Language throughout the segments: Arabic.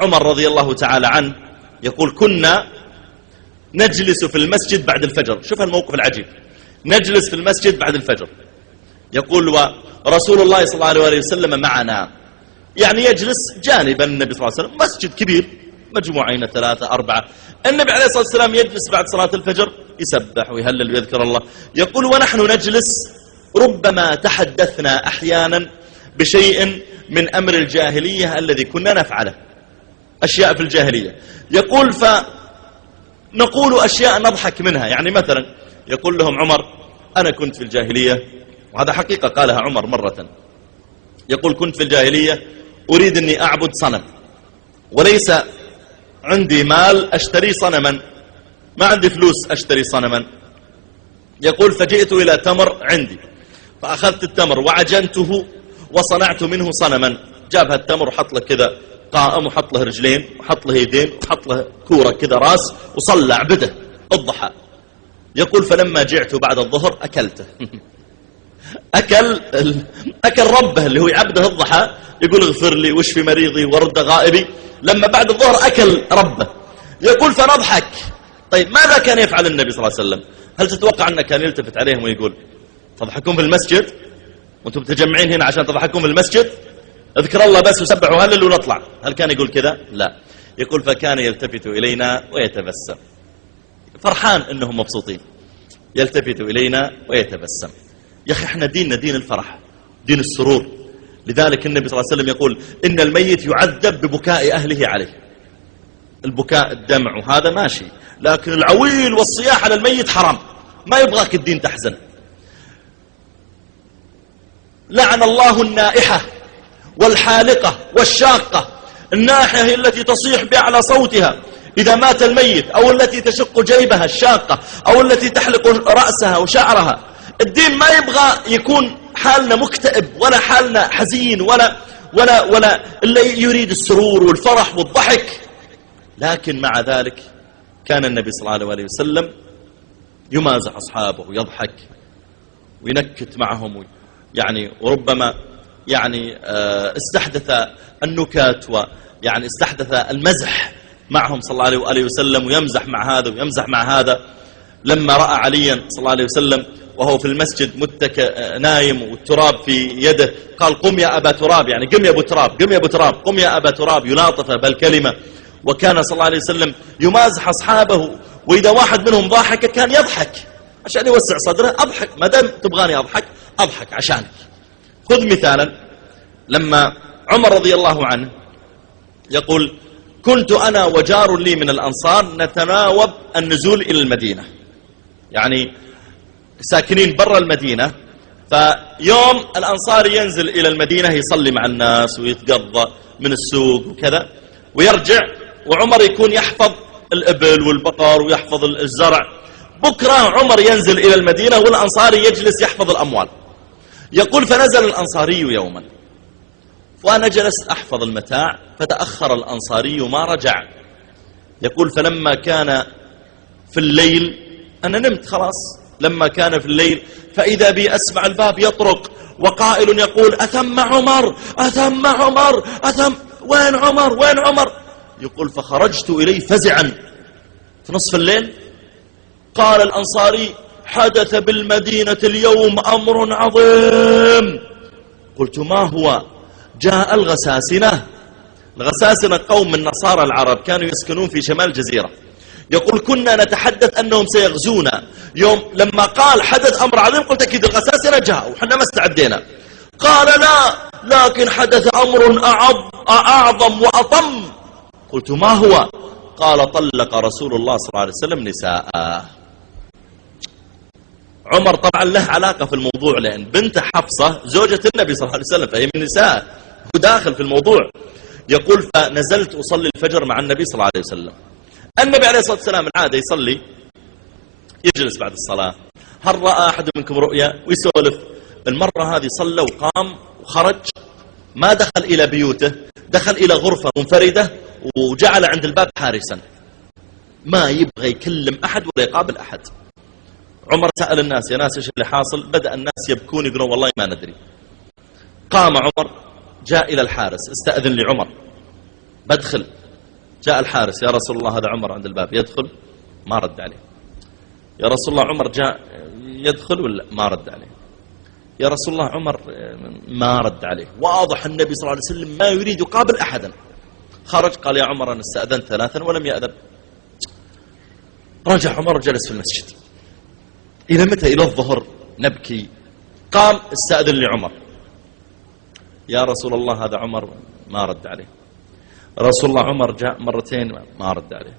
عمر رضي الله تعالى عنه يقول كنا نجلس في المسجد بعد الفجر. شوف الموقف العجيب، نجلس في المسجد بعد الفجر. يقول ورسول الله صلى الله عليه وسلم معنا، يعني يجلس جانبا النبي صلى الله عليه وسلم، مسجد كبير مجموعين 3 4. النبي عليه الصلاة والسلام يجلس بعد صلاة الفجر يسبح ويهلل ويذكر الله. يقول ونحن نجلس ربما تحدثنا أحيانا بشيء من أمر الجاهلية الذي كنا نفعله، أشياء في الجاهلية. يقول فنقول أشياء نضحك منها، يعني مثلا يقول لهم عمر أنا كنت في الجاهلية، وهذا حقيقة قالها عمر مرة، يقول كنت في الجاهلية أريد أني أعبد صنم وليس عندي مال أشتري صنما، ما عندي فلوس أشتري صنما. يقول فجئت إلى تمر عندي فأخذت التمر وعجنته وصنعت منه صنما. جابها التمر وحط له كذا قائم وحط له رجلين وحط له يدين وحط له كورة كذا راس وصلع بده الضحى. يقول فلما جعت بعد الظهر أكلته أكل ربه اللي هو عبده الضحى، يقول اغفر لي واشفي مريضي ورد غائبي. لما بعد الظهر أكل ربه. يقول فنضحك. طيب ماذا كان يفعل النبي صلى الله عليه وسلم؟ هل تتوقع أنه كان يلتفت عليهم ويقول تضحكون في المسجد وانتم متجمعين هنا عشان تضحكون في المسجد، اذكر الله بس وسبح وهلل ونطلع؟ هل كان يقول كذا؟ لا. يقول فكان يلتفت إلينا ويتبسم، فرحان أنهم مبسوطين، يلتفت إلينا ويتبسم. يا أخي احنا ديننا دين الفرح، دين السرور. لذلك النبي صلى الله عليه وسلم يقول إن الميت يعذب ببكاء أهله عليه. البكاء الدمع وهذا ماشي، لكن العويل والصياح على الميت حرام، ما يبغاك الدين تحزن. لعن الله النائحة والحالقة والشاقة. النائحة هي التي تصيح بأعلى صوتها إذا مات الميت، أو التي تشق جيبها الشاقة، أو التي تحلق رأسها وشعرها. الدين ما يبغى يكون حالنا مكتئب ولا حالنا حزين ولا اللي يريد السرور والفرح والضحك. لكن مع ذلك كان النبي صلى الله عليه وسلم يمازح أصحابه ويضحك وينكت معهم، يعني وربما يعني استحدث النكات ويعني استحدث المزح معهم صلى الله عليه وسلم، ويمزح مع هذا ويمزح مع هذا. لما رأى عليا صلى الله عليه وسلم وهو في المسجد متكئ نايم والتراب في يده قال قم يا أبا تراب، يعني قم يا أبو تراب، قم يا أبو تراب، قم يا أبا تراب، يلاطف بالكلمة. وكان صلى الله عليه وسلم يمازح أصحابه، وإذا واحد منهم ضاحك كان يضحك عشان يوسع صدره. أضحك ما دام تبغاني أضحك عشانك. خذ مثالا لما عمر رضي الله عنه يقول كنت أنا وجار لي من الأنصار نتناوب النزول إلى المدينة، يعني ساكنين برا المدينة. فيوم الأنصاري ينزل إلى المدينة يصلي مع الناس ويتقضى من السوق وكذا ويرجع، وعمر يكون يحفظ الإبل والبقر ويحفظ الزرع. بكرة عمر ينزل إلى المدينة والأنصاري يجلس يحفظ الأموال. يقول فنزل الأنصاري يوما وأنا جلست أحفظ المتاع فتأخر الأنصاري ما رجع. يقول فلما كان في الليل أنا نمت خلاص، لما كان في الليل فإذا بي أسمع الباب يطرق وقائل يقول أثم عمر أثم عمر أثم، وين عمر وين عمر؟ يقول فخرجت إليه فزعا في نصف الليل. قال الأنصاري حدث بالمدينة اليوم أمر عظيم. قلت ما هو؟ جاء الغساسنة. الغساسنة قوم من نصارى العرب كانوا يسكنون في شمال الجزيرة. يقول كنا نتحدث أنهم سيغزونا. يوم لما قال حدث أمر عظيم قلت أكيد الغساسنة جاءوا وحنا ما استعدينا. قال لا، لكن حدث أمر أعظم وأطم. قلت ما هو؟ قال طلق رسول الله صلى الله عليه وسلم نساءه. عمر طبعا له علاقة في الموضوع لأن بنت حفصة زوجة النبي صلى الله عليه وسلم فهي من النساء، هو داخل في الموضوع. يقول فنزلت أصلي الفجر مع النبي صلى الله عليه وسلم. النبي عليه الصلاة والسلام العادة يصلي يجلس بعد الصلاة. هل رأى أحد منكم رؤيا؟ ويسولف. المرة هذه صلى وقام وخرج، ما دخل إلى بيوته، دخل إلى غرفة منفردة وجعل عند الباب حارسا، ما يبغى يكلم أحد ولا يقابل أحد. عمر سأل الناس يا ناس إيش اللي حاصل؟ بدأ الناس يبكون يقولون والله ما ندري. قام عمر جاء إلى الحارس استأذن لعمر بدخل. جاء الحارس: يا رسول الله هذا عمر عند الباب، يدخل؟ ما رد عليه. يا رسول الله عمر جاء يدخل ولا؟ ما رد عليه. يا رسول الله عمر، ما رد عليه. واضح النبي صلى الله عليه وسلم ما يريد يقابل أحدا. خرج قال: يا عمر أنا استأذنت 3 ولم يأذن. رجع عمر وجلس في المسجد. إلى متى؟ إلى الظهر نبكي. قام استأذن لي عمر: يا رسول الله هذا عمر، ما رد عليه. رسول الله عمر جاء 2 ما رد عليه.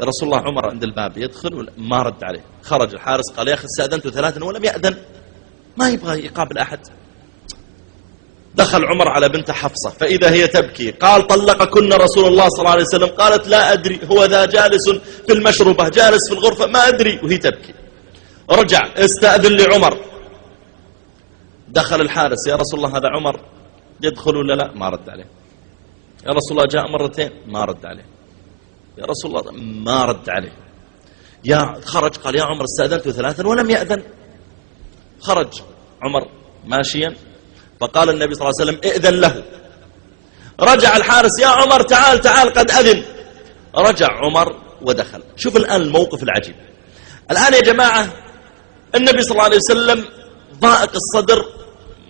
رسول الله عمر عند الباب، يدخل ولا؟ ما رد عليه. خرج الحارس قال: يا أخي استأذنت 3 ولم يأذن، ما يبغى يقابل أحد. دخل عمر على بنت حفصة فإذا هي تبكي. قال: طلقكن رسول الله صلى الله عليه وسلم؟ قالت: لا أدري، هو ذا جالس في المشربة، جالس في الغرفة، ما أدري، وهي تبكي. رجع استأذن لعمر. دخل الحارس: يا رسول الله هذا عمر، يدخل ولا لا؟ ما رد عليه. يا رسول الله جاء 2 ما رد عليه. يا رسول الله ما رد عليه. خرج قال: يا عمر استأذنت 3 ولم يأذن. خرج عمر ماشيا فقال النبي صلى الله عليه وسلم: ائذن له. رجع الحارس: يا عمر تعال تعال قد أذن. رجع عمر ودخل. شوف الآن الموقف العجيب. الآن يا جماعة النبي صلى الله عليه وسلم ضائق الصدر،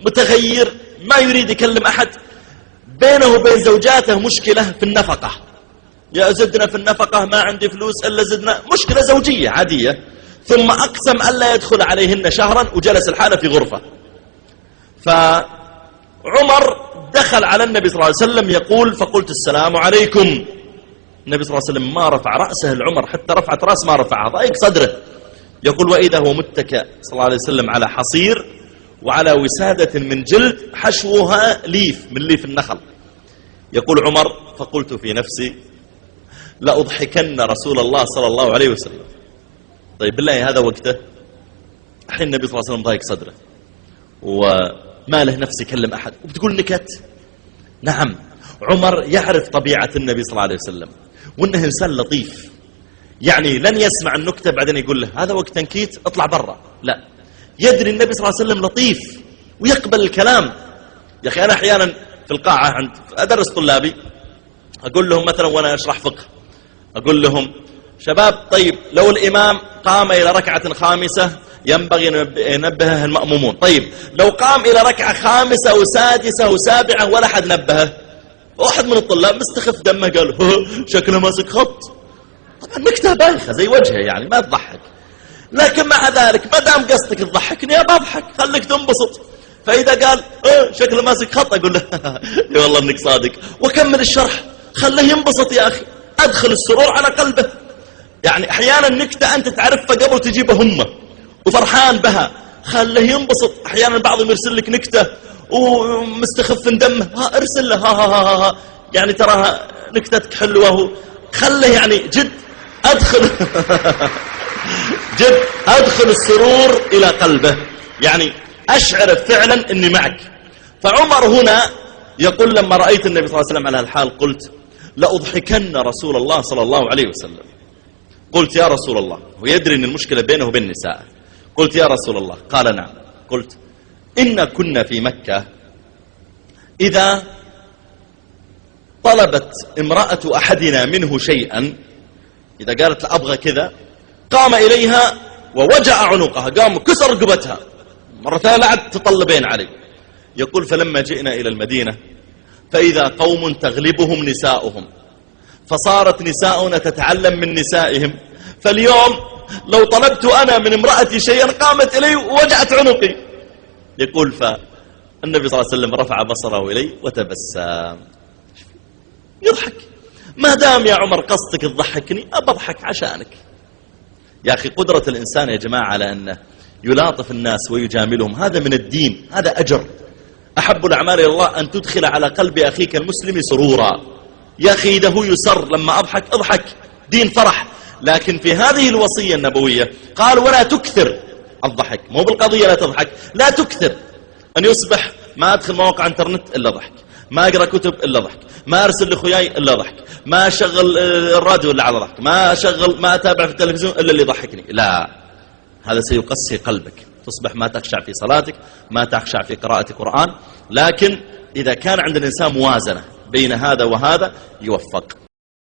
متغير، ما يريد يكلم أحد. بينه وبين زوجاته مشكلة في النفقة: يا زدنا في النفقة، ما عندي فلوس إلا زدنا. مشكلة زوجية عادية. ثم أقسم ألا يدخل عليهن شهرا وجلس الحالة في غرفة. فعمر دخل على النبي صلى الله عليه وسلم يقول: فقلت السلام عليكم. النبي صلى الله عليه وسلم ما رفع رأسه العمر، حتى رفعت رأس ما رفعها، ضايق صدره. يقول: وإذا هو متكئ صلى الله عليه وسلم على حصير وعلى وسادة من جلد حشوها ليف من ليف النخل. يقول عمر: فقلت في نفسي لأضحكن رسول الله صلى الله عليه وسلم. طيب بالله هذا وقته؟ الحين النبي صلى الله عليه وسلم ضايق صدره وما له نفس يكلم أحد وبتقول نكت. نعم، عمر يعرف طبيعة النبي صلى الله عليه وسلم وأنه إنسان لطيف، يعني لن يسمع النكتة بعدين يقول له هذا وقت تنكيت اطلع برا، لا، يدري النبي صلى الله عليه وسلم لطيف ويقبل الكلام. يا أخي أنا أحيانا في القاعة أدرس طلابي، أقول لهم مثلا وأنا أشرح فقه، أقول لهم شباب طيب لو الإمام قام إلى ركعة خامسة ينبغي ينبهه المأمومون، طيب لو قام إلى ركعة خامسة وسادسة وسابعة ولا حد نبهه، واحد من الطلاب مستخف دمه قال شكله ماسك خط. طبعا نكتة بايخة زي وجهه يعني ما تضحك، لكن مع ذلك ما دام قصدك تضحكني أبى أضحك خليك تنبسط. فإذا قال شكله ماسك خط أقول له يا والله إنك صادق، وكمل الشرح خليه ينبسط يا أخي، أدخل السرور على قلبه. يعني أحيانا نكتة أنت تعرفها قبل تجيبه همه وفرحان بها، خليه ينبسط. أحيانا بعضهم يرسل لك نكتة ومستخف دمه، ارسل له ها يعني تراها نكتتك حلوة، خليه يعني جد أدخل جد أدخل السرور إلى قلبه، يعني أشعر فعلا أني معك. فعمر هنا يقول لما رأيت النبي صلى الله عليه وسلم على الحال قلت لأضحكن رسول الله صلى الله عليه وسلم. قلت يا رسول الله، ويدري أن المشكلة بينه وبين نساء، قلت يا رسول الله، قال نعم. قلت إن كنا في مكة إذا طلبت امرأة أحدنا منه شيئا، إذا قالت لا أبغى كذا، قام إليها ووجع عنقها، قام كسر رقبتها، مرة ثانية لعد تطلبين عليه. يقول فلما جئنا إلى المدينة فإذا قوم تغلبهم نساؤهم، فصارت نساؤنا تتعلم من نسائهم، فاليوم لو طلبت أنا من امرأتي شيئا قامت إلي ووجعت عنقي. يقول فالنبي صلى الله عليه وسلم رفع بصره إلي وتبسم يضحك. ما دام يا عمر قصدك تضحكني أبضحك عشانك. يا أخي قدرة الإنسان يا جماعة على أنه يلاطف الناس ويجاملهم هذا من الدين، هذا أجر. أحب الأعمال إلى الله أن تدخل على قلب أخيك المسلم سرورا. يا أخي إذا هو يسر لما أضحك اضحك، دين فرح. لكن في هذه الوصية النبوية قال ولا تكثر الضحك، مو بالقضية لا تضحك، لا تكثر. أن يصبح ما أدخل مواقع انترنت إلا ضحك، ما أقرأ كتب إلا ضحك، ما أرسل لأخوياي إلا ضحك، ما أشغل الراديو إلا على ضحك، ما أتابع في التلفزيون إلا اللي يضحكني. لا، هذا سيقسي قلبك، تصبح ما تخشع في صلاتك، ما تخشع في قراءة القرآن. لكن إذا كان عند الإنسان موازنة بين هذا وهذا يوفق.